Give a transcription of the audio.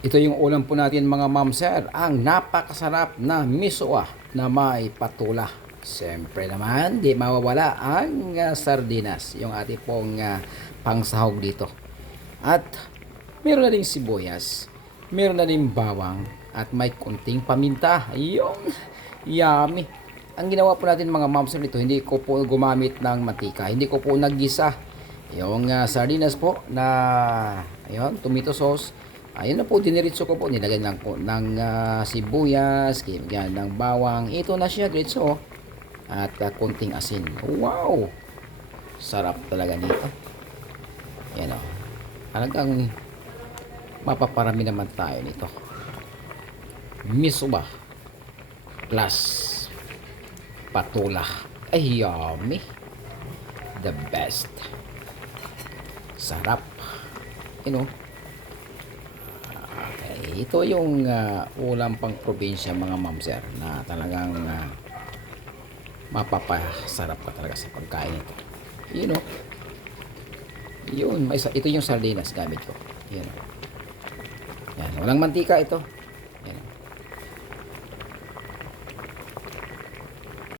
Ito yung ulam po natin mga ma'am sir, ang napakasarap na miswa na may patula. Siyempre naman, di mawawala ang sardinas, yung ating pong pangsahog dito. At meron na ding sibuyas, meron na ding bawang, at may kunting paminta. Yung yummy. Ang ginawa po natin mga ma'am sir dito, hindi ko po gumamit ng mantika, hindi ko po naggisa. Yung sardinas po na ayun, tomato sauce. Ayun na po, diniritso ko po. Nilagyan lang po ng sibuyas, kinagyan ng bawang. Ito na siya, diretso. Oh. At konting asin. Wow! Sarap talaga nito. Yan o. Talagang mapaparami naman tayo nito. Miswa plus patula. Ay, yummy. The best. Sarap. You know, ito yung ulam pang probinsya mga ma'am sir na talagang mapapasarap ka talaga sa pagkain ito. You know, yun, ito yung sardinas gamit ko. Yan. Yan, walang mantika ito.